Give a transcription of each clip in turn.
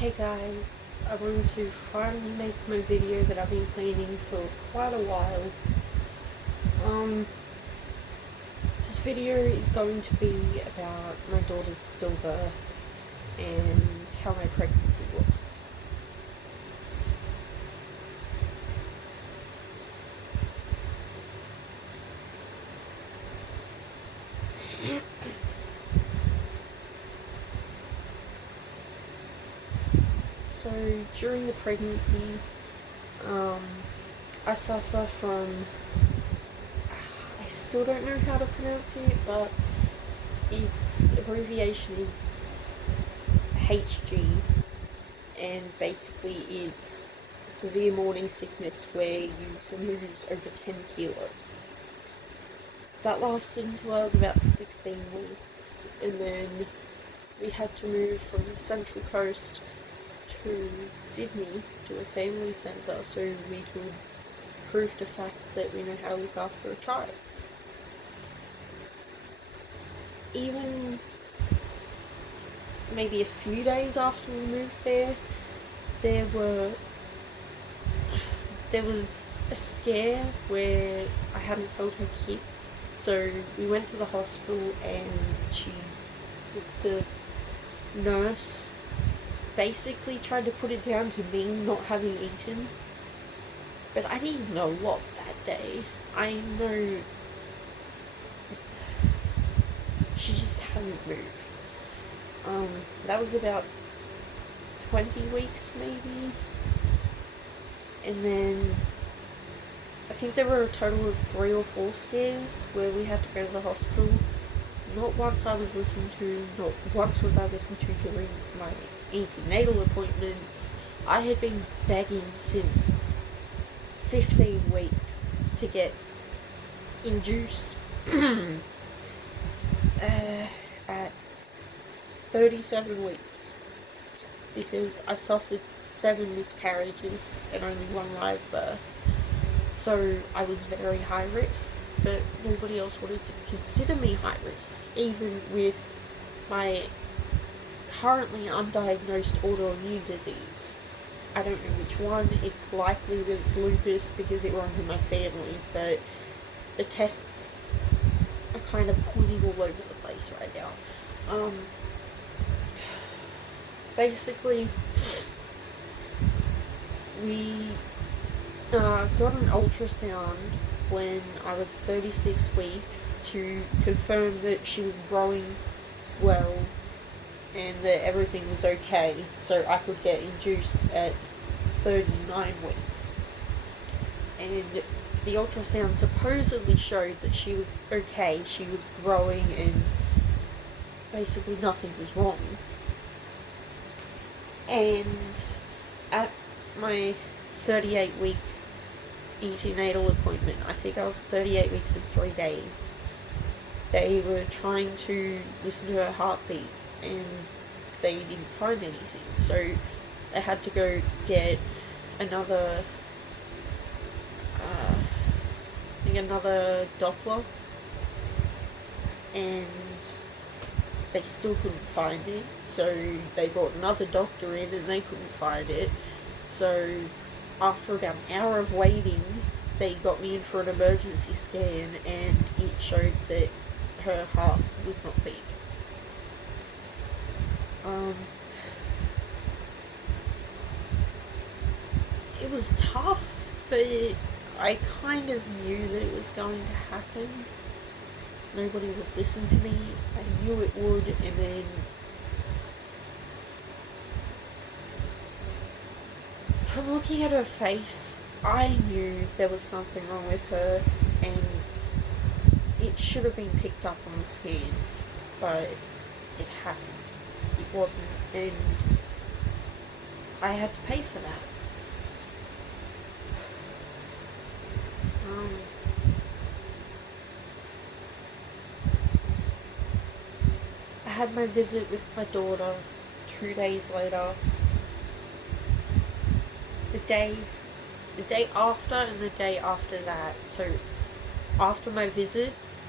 Hey guys, I wanted to finally make my video that I've been planning for quite a while. This video is going to be about my daughter's stillbirth and how my pregnancy was. So during the pregnancy, I suffer from, I still don't know how to pronounce it, but its abbreviation is HG, and basically it's severe morning sickness where you can lose over 10 kilos. That lasted until I was about 16 weeks, and then we had to move from the Central Coast to Sydney to a family centre so we could prove to facts that we know how to look after a child. Even maybe a few days after we moved there, there was a scare where I hadn't felt her kick, so we went to the hospital and the nurse basically tried to put it down to me not having eaten, but I'd eaten a lot that day. I know she just hadn't moved. That was about 20 weeks maybe, and then I think there were a total of 3 or 4 scares where we had to go to the hospital. Not once I was listened to, not once was I listened to during my antenatal appointments. I had been begging since 15 weeks to get induced at 37 weeks because I've suffered 7 miscarriages and only 1 live birth. So I was very high risk, but nobody else wanted to consider me high risk, even with my currently undiagnosed autoimmune disease. I don't know which one. It's likely that it's lupus because it runs in my family, but the tests are kind of pointing all over the place right now. Basically, we got an ultrasound when I was 36 weeks to confirm that she was growing well and that everything was okay, so I could get induced at 39 weeks. And the ultrasound supposedly showed that she was okay, she was growing, and basically nothing was wrong. And at my 38-week antenatal appointment, I think I was 38 weeks and 3 days, they were trying to listen to her heartbeat and they didn't find anything, so they had to go get another Doppler, and they still couldn't find it, so they brought another doctor in and they couldn't find it. So after about an hour of waiting, they got me in for an emergency scan and it showed that her heart was not beating. It was tough, but I kind of knew that it was going to happen. Nobody would listen to me. I knew it would, and then from looking at her face, I knew there was something wrong with her, and it should have been picked up on the scans, but it hasn't. It wasn't, and I had to pay for that. I had my visit with my daughter 2 days later. The day after and the day after that. So after my visits,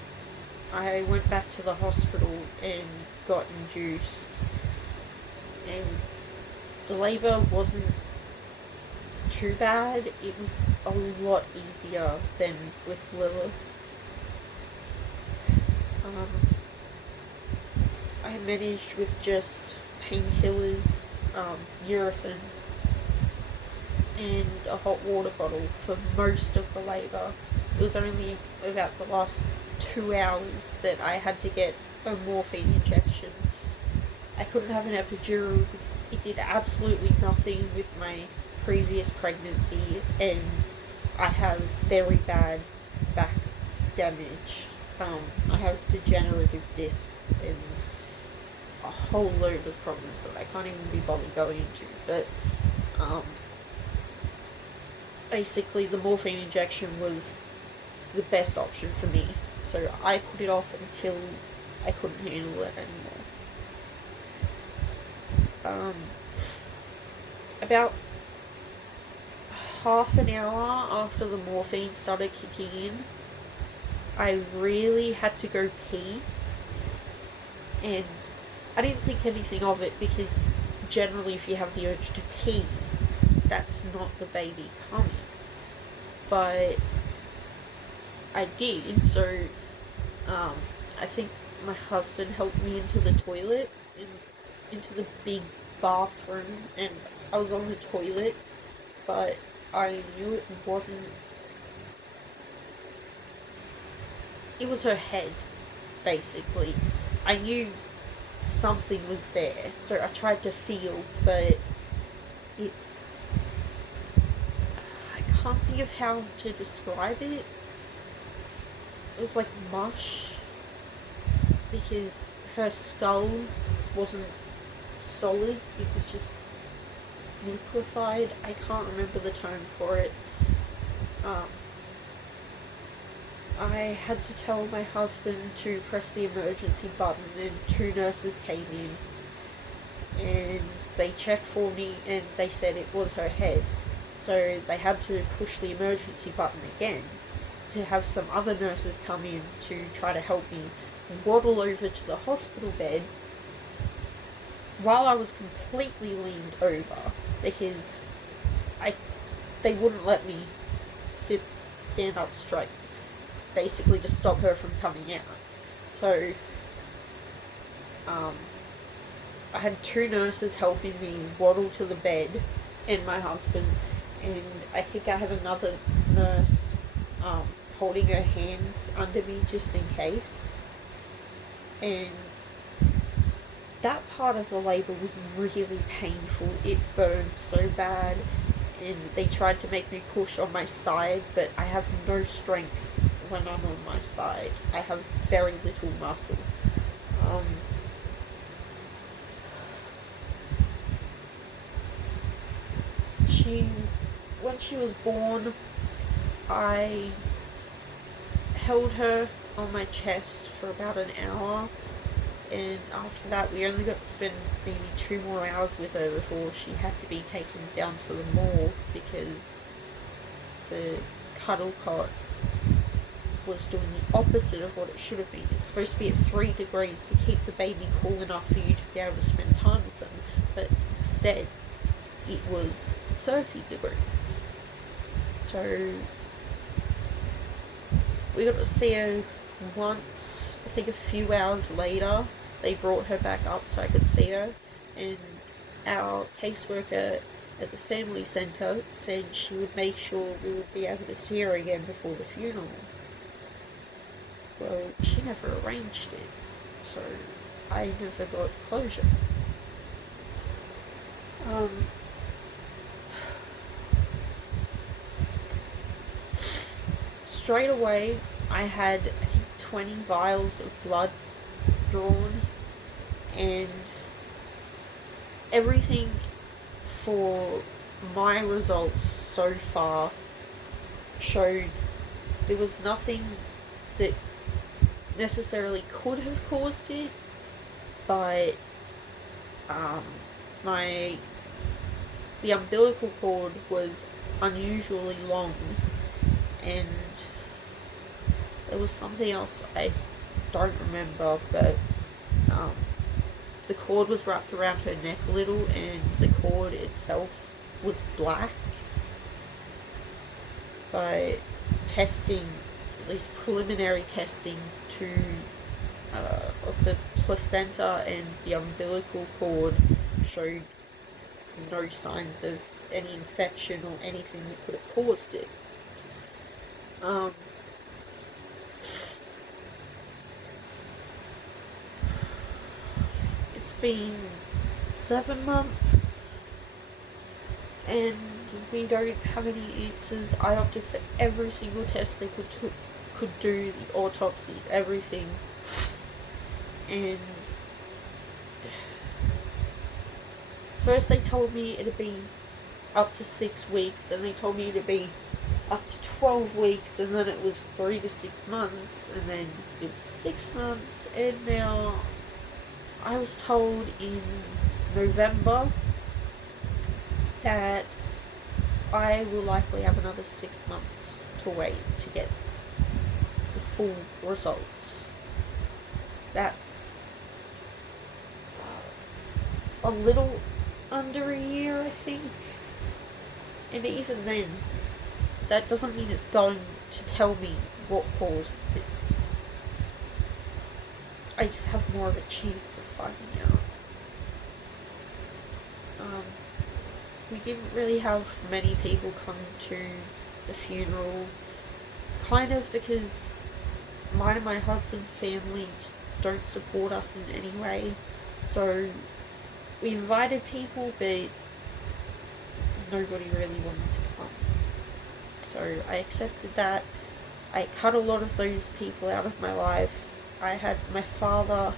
I went back to the hospital and got induced, and The labour wasn't too bad. It was a lot easier than with Lilith. I managed with just painkillers, Nurofen, and a hot water bottle for most of the labour. It was only about the last 2 hours that I had to get a morphine injection. I couldn't have an epidural because it did absolutely nothing with my previous pregnancy, and I have very bad back damage. I have degenerative discs and a whole load of problems that I can't even be bothered going into. But basically the morphine injection was the best option for me, so I put it off until I couldn't handle it anymore. About half an hour after the morphine started kicking in, I really had to go pee, and I didn't think anything of it because generally if you have the urge to pee, that's not the baby coming. But I did, so I think my husband helped me into the toilet, into the big bathroom, and I was on the toilet, but I knew it wasn't. It was her head, basically. I knew something was there, so I tried to feel, but I can't think of how to describe it. It was like mush, because her skull wasn't solid, it was just liquefied. I can't remember the term for it. I had to tell my husband to press the emergency button, and 2 nurses came in and they checked for me and they said it was her head. So they had to push the emergency button again to have some other nurses come in to try to help me waddle over to the hospital bed while I was completely leaned over, because they wouldn't let me stand up straight, basically to stop her from coming out. So I had 2 nurses helping me waddle to the bed, and my husband, and I think I had another nurse holding her hands under me just in case. And that part of the labour was really painful. It burned so bad, and they tried to make me push on my side, but I have no strength when I'm on my side. I have very little muscle. When she was born, I held her on my chest for about an hour, and after that we only got to spend maybe 2 more hours with her before she had to be taken down to the morgue, because the cuddle cot was doing the opposite of what it should have been. It's supposed to be at 3 degrees to keep the baby cool enough for you to be able to spend time with them, but instead it was 30 degrees. So we got to see her once. I think a few hours later they brought her back up so I could see her, and our caseworker at the family centre said she would make sure we would be able to see her again before the funeral. Well, she never arranged it, so I never got closure. Straight away, I had, I think, 20 vials of blood drawn, and everything for my results so far showed there was nothing that necessarily could have caused it, but the umbilical cord was unusually long, and there was something else I don't remember, but the cord was wrapped around her neck a little, and the cord itself was black. But testing, at least preliminary testing of the placenta and the umbilical cord showed no signs of any infection or anything that could have caused it. It's been 7 months and we don't have any answers. I opted for every single test they could do, the autopsy, everything. And first they told me it'd be up to 6 weeks, then they told me it'd be up to 12 weeks, and then it was 3 to 6 months, and then it was 6 months, and now I was told in November that I will likely have another 6 months to wait to get the full results. That's a little under a year, I think. And even then, that doesn't mean it's going to tell me what caused it. I just have more of a chance of finding out. We didn't really have many people come to the funeral, kind of because mine and my husband's family just don't support us in any way. So we invited people, but nobody really wanted to come. So I accepted that. I cut a lot of those people out of my life. I had my father,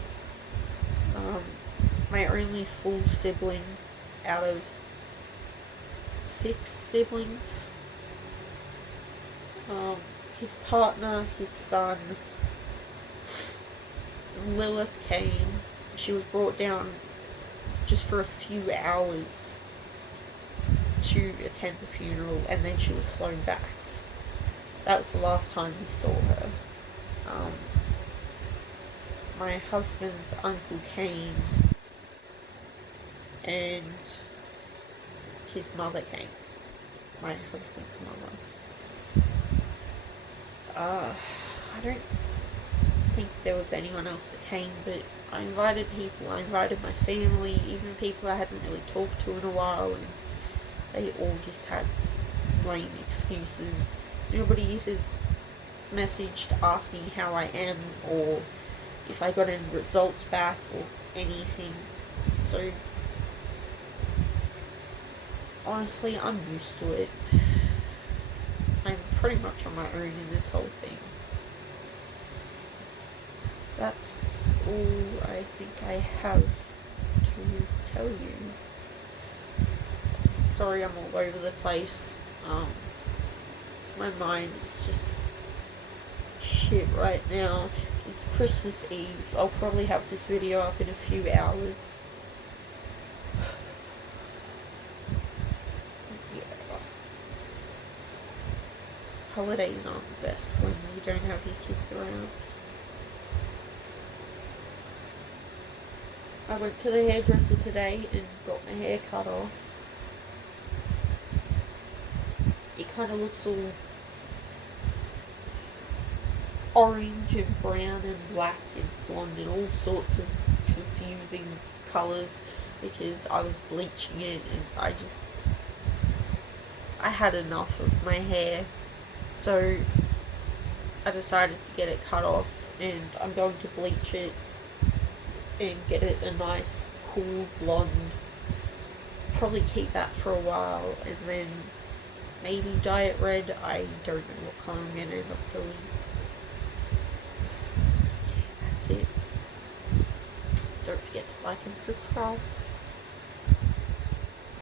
my only full sibling out of 6 siblings. His partner, his son. Lilith came. She was brought down just for a few hours to attend the funeral, and then she was flown back. That was the last time we saw her. My husband's uncle came, and his mother came. My husband's mother. I don't think there was anyone else that came, but I invited people. I invited my family, even people I hadn't really talked to in a while, and they all just had lame excuses. Nobody has messaged asking how I am, or if I got any results back, or anything. So honestly, I'm used to it. I'm pretty much on my own in this whole thing. That's all I think I have to tell you. Sorry I'm all over the place. My mind is just shit right now. It's Christmas Eve. I'll probably have this video up in a few hours. Holidays aren't the best when you don't have your kids around. I went to the hairdresser today and got my hair cut off. It kind of looks all orange and brown and black and blonde and all sorts of confusing colours because I was bleaching it, and I had enough of my hair. So I decided to get it cut off, and I'm going to bleach it and get it a nice cool blonde. Probably keep that for a while and then maybe dye it red. I don't know what colour I'm going to end up doing. Yeah, that's it. Don't forget to like and subscribe.